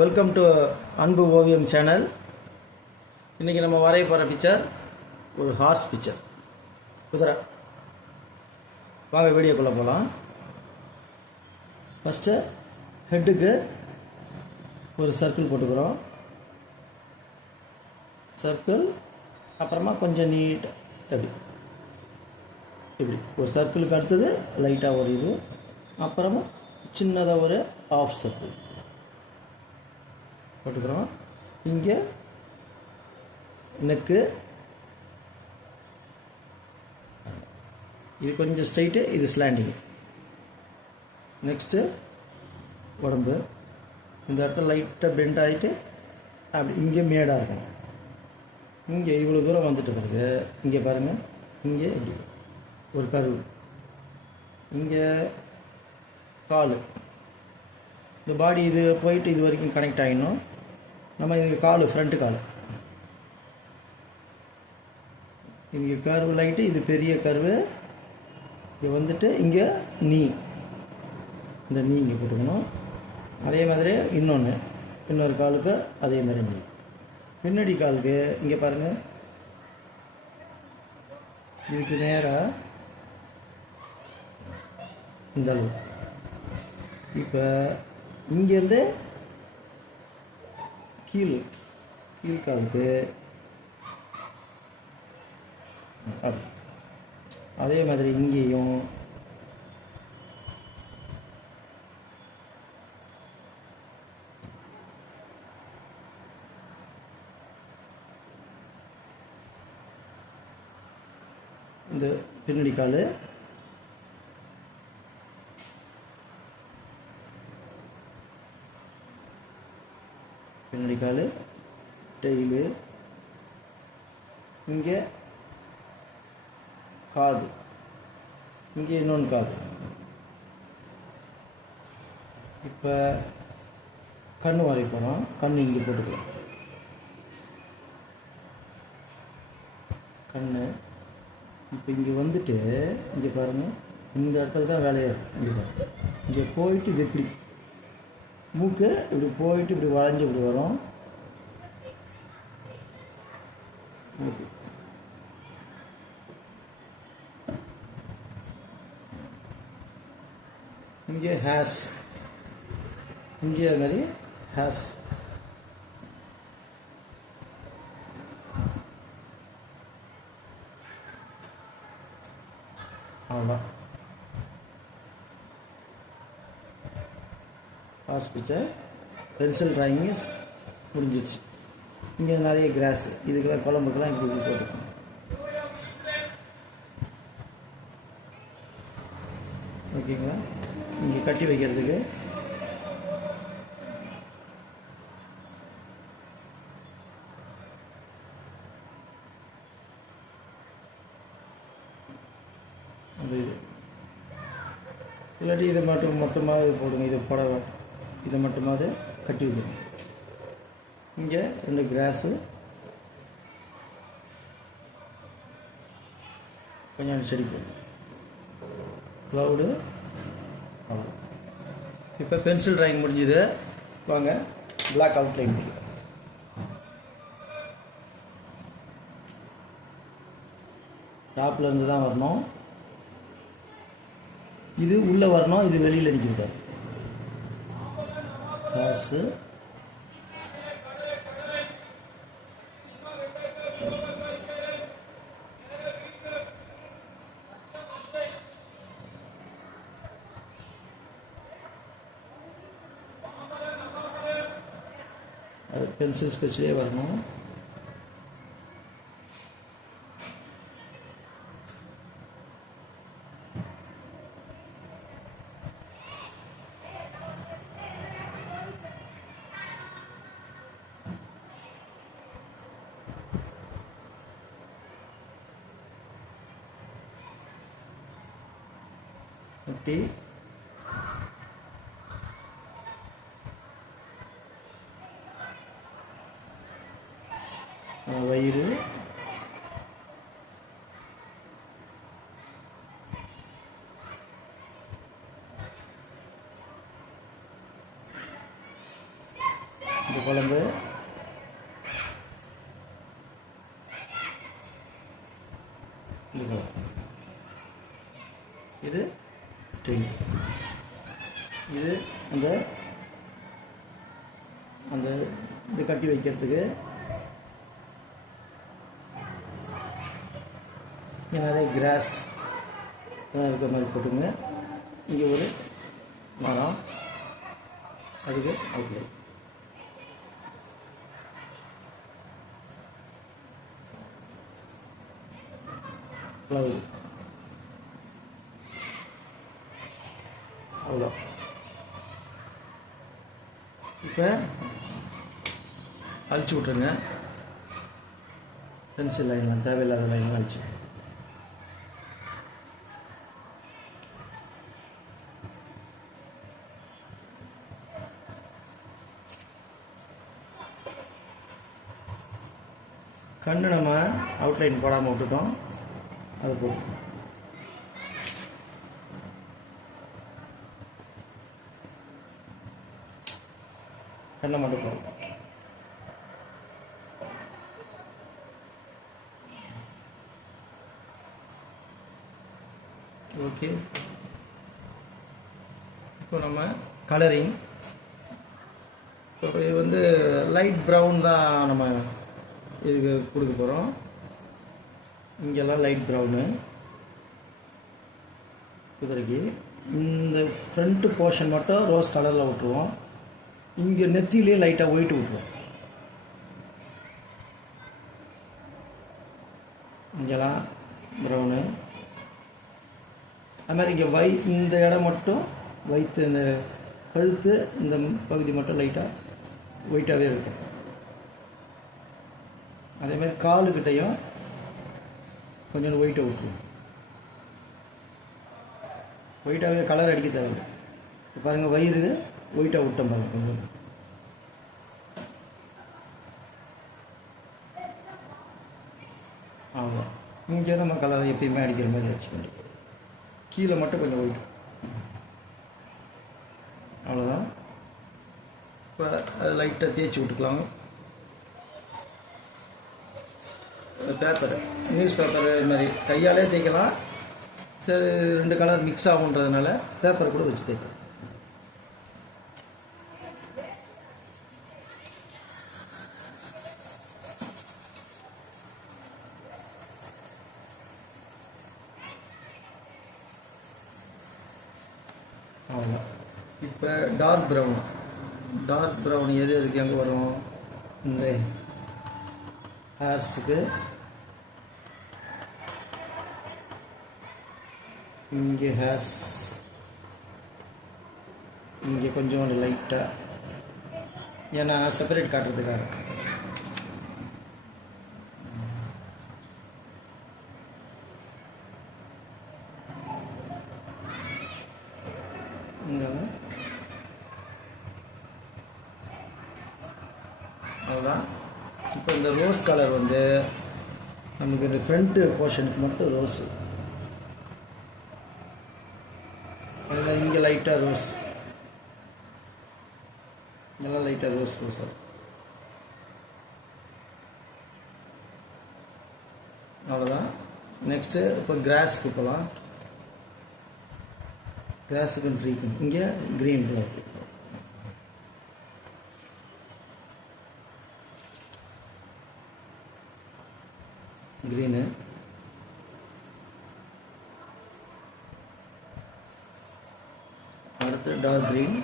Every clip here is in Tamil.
வெல்கம் டு அன்பு ஓவியம் சேனல். இன்றைக்கி நம்ம வரைய போகிற பிக்சர் ஒரு ஹார்ஸ் பிக்சர், குதிரை. வாங்க வீடியோக்குள்ளே போகலாம். ஃபஸ்ட்டு ஹெட்டுக்கு ஒரு சர்க்கிள் போட்டுக்கிறோம். சர்க்கிள் அப்புறமா கொஞ்சம் நீட் இப்படி ஒரு சர்க்கிளுக்கு அடுத்தது லைட்டாக ஒரு இது, அப்புறமா சின்னதாக ஒரு ஆஃப் சர்க்கிள் போட்டுக்கிறோம். இங்கே நெக்கு, இது கொஞ்சம் ஸ்ட்ரைட்டு, இது ஸ்லாண்டிங். நெக்ஸ்ட்டு உடம்பு, இந்த இடத்துல லைட்டாக பெண்ட் ஆகிட்டு அப்படி இங்கே மேடாக இருக்கணும். இங்கே இவ்வளோ தூரம் வந்துட்டு பிறகு இங்கே பாருங்கள், இங்கே இப்படி ஒரு கருவு, இங்கே கால், இந்த பாடி இது போயிட்டு இது வரைக்கும் கனெக்ட் ஆகிடணும். நம்ம இது கால், ஃப்ரண்ட்டு கால், இங்கே கர்வு லைட்டு, இது பெரிய கர்வு. இங்கே வந்துட்டு இங்கே நீ, இந்த நீ இங்கே போட்டுக்கணும். அதே மாதிரி இன்னொரு காலுக்கு அதே மாதிரி நீ. பின்னாடி காலுக்கு இங்கே பாருங்கள், இதுக்கு நேராக இந்த அளவு. இப்போ இங்கேருந்து கீழ்காலுக்கு அப்படி. அதே மாதிரி இங்கேயும் இந்த பின்னாடி கால், பின்னாடி கால், டெய்லு, இங்கே காது, இங்கே இன்னொன்று காது. இப்போ கண் வரை போகிறோம். கண் இங்கே போட்டுக்கலாம். கண் இப்போ இங்கே வந்துட்டு இங்கே பாருங்கள், இந்த இடத்துல தான் வேலையாக இருக்கும். இங்கே பாருங்கள், இங்கே போயிட்டு இது இப்படி மூக்கு இப்படி போயிட்டு இப்படி வளைஞ்சு இப்படி வரும். மூக்கு இங்கே ஹேஸ், இங்கே அது மாதிரி ஹேஸ். அவ்வளோதான் ஹார்ஸ் பிக்சர். பென்சில் ட்ராயிங்கு முடிஞ்சிச்சு. இங்கே நிறைய கிராஸ், இதுக்கெல்லாம் குழம்புக்கெல்லாம் இப்படி இப்படி போட்டுக்கணும். ஓகேங்களா? இங்கே கட்டி வைக்கிறதுக்கு அந்த இது இல்லாட்டி இதை மட்டுமாக இது போடுங்க. இது புடவை, இதை மட்டுமாவது கட்டி வைக்கணும். இங்கே 2 கிராஸு, கொஞ்சம் செடி போடும், க்ளவுடு. அவ்வளோ. இப்போ பென்சில் ட்ராயிங் முடிஞ்சுது. வாங்க பிளாக் அவுட்லைன் முடியும். டாப்பில் இருந்து தான் வரணும். இது உள்ளே வரணும், இது வெளியில் அடிக்கிட்டார். காசு அது பென்சில் ஸ்கெட்ச்லேயே வரணும். முட்டி, வயிறு, குழம்பு. இது ட்ரெயின். இது அந்த அந்த இது கட்டி வைக்கிறதுக்கு நிறைய கிராஸ் இருக்கிற மாதிரி போட்டுங்க. இங்கே ஒரு மரம், அதுக்கு அவுட்லைன். ஃப்ளவர் அவ்வளோ. இப்போ அழிச்சு விட்ருங்க. பென்சில் லைன்லாம் தேவையில்லாத லைன்லாம் அழிச்சு. கண்ணு நம்ம அவுட்லைன் போடாமல் விட்டுட்டோம், அது போட்டு கண்ணை மட்டும் போடும். ஓகே. இப்போ நம்ம கலரிங். இப்போ இது வந்து லைட் ப்ரௌன் தான் நம்ம இதுக்கு கொடுக்க போகிறோம். இங்கெல்லாம் லைட் ப்ரௌனு குதிரைக்கு. இந்த ஃப்ரண்ட்டு போர்ஷன் மட்டும் ரோஸ் கலரில் விட்டுருவோம். இங்கே நெத்திலே லைட்டாக ஒயிட் விட்டுருவோம். இங்கெல்லாம் ப்ரௌனு. அது மாதிரி இங்கே இந்த இடம் மட்டும் வயிற்று, இந்த கழுத்து, இந்த பகுதி மட்டும் லைட்டாக ஒயிட்டாகவே இருக்கும். அதேமாதிரி காலுக்கிட்டையும் கொஞ்சம் ஒயிட்டை விட்டுருவோம். ஒயிட்டாகவே கலர் அடிக்க தேவையில்லை. இப்போ பாருங்கள், வயிறு ஒயிட்டாக விட்டோம் பாருங்கள் கொஞ்சம். அவ்வளோ. இங்கே நம்ம கலர் எப்பயுமே அடிக்கிற மாதிரி அடிச்சு வேண்டிய. கீழே மட்டும் கொஞ்சம் ஒயிட். அவ்வளோதான். இப்போ அது லைட்டாக தேய்ச்சி விட்டுக்கலாம். பேப்பரு, நியூஸ் பேப்பர் இது மாதிரி கையாலே தேய்க்கலாம். சரி, 2 கலர் மிக்ஸ் ஆகுன்றதுனால பேப்பரை கூட வச்சு தேய்க்கலாம். அவ்வளோதான். இப்போ டார்க் ப்ரௌன் எதுக்கு எங்கே வரும்? இந்த ஹேர்ஸுக்கு இங்கே ஹேர்ஸ் இங்கே கொஞ்சம் லைட்டாக, ஏன்னா செப்பரேட் காட்டுறதுக்காக. அவ்வளோதான். இப்போ இந்த ரோஸ் கலர் வந்து நமக்கு இந்த ஃப்ரண்ட்டு போர்ஷனுக்கு மட்டும் ரோஸு. அதனால் இங்கே லைட்டாக ரோஸ், நல்லா லைட்டாக ரோஸாக. அவ்வளோதான். நெக்ஸ்ட்டு இப்போ கிராஸுக்கு போகலாம். கிராஸுக்கு ட்ரீக்கும் இங்கே க்ரீன் கலர். க்ரீனு, அடுத்து டார்க் க்ரீன்,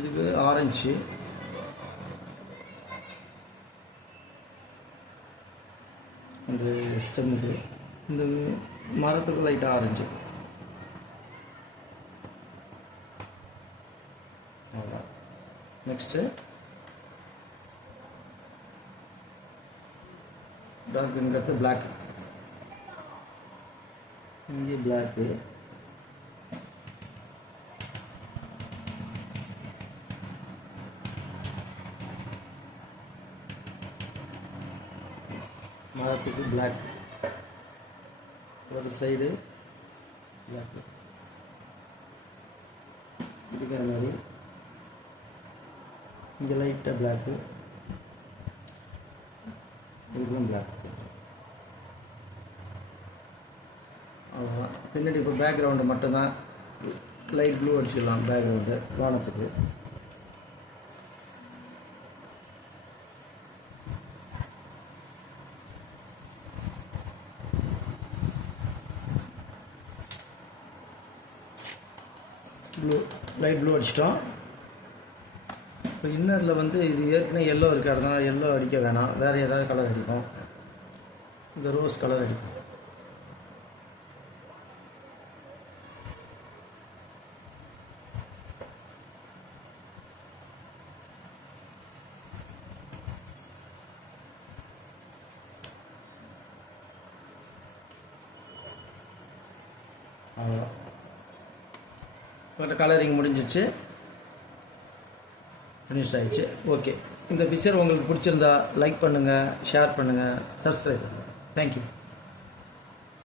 இதுக்கு ஆரஞ்சு, இந்த ஸ்டெம்முக்கு, இந்த மரத்துக்கு லைட்டாக ஆரஞ்சு. அவ்வளோ. நெக்ஸ்ட்டு டார்க் க்ரீனுக்கு பிளாக். இங்கே பிளாக்கு, டாப்புக்கு பிளாக், ஒரு சைடு பிளாக், இதுக்கு அது மாதிரி இங்கே லைட்டாக பிளாக்கு, இதுக்கும் பிளாக். அவ்வளோதான். பின்னாடி இப்போ பேக்ரவுண்டு மட்டும்தான் லைட் ப்ளூ அடிச்சிடலாம். பேக்ரவுண்டு வானத்துக்கு ப்ளூ, லைட் ப்ளூ அடிச்சிட்டோம். இப்போ இன்னரில் வந்து இது ஏற்கனவே எல்லோ இருக்குது, அதனால் எல்லோ அடிக்க வேணாம், வேறு ஏதாவது கலர் அடிப்போம். இந்த ரோஸ் கலர் அடிப்போம். அவ்வளோதான். இப்போ கலரிங் முடிஞ்சிச்சு, ஃபினிஷ் ஆகிடுச்சு. ஓகே, இந்த பிக்சர் உங்களுக்கு பிடிச்சிருந்தா லைக் பண்ணுங்கள், ஷேர் பண்ணுங்கள், சப்ஸ்கிரைப் பண்ணுங்கள். தேங்க்யூ.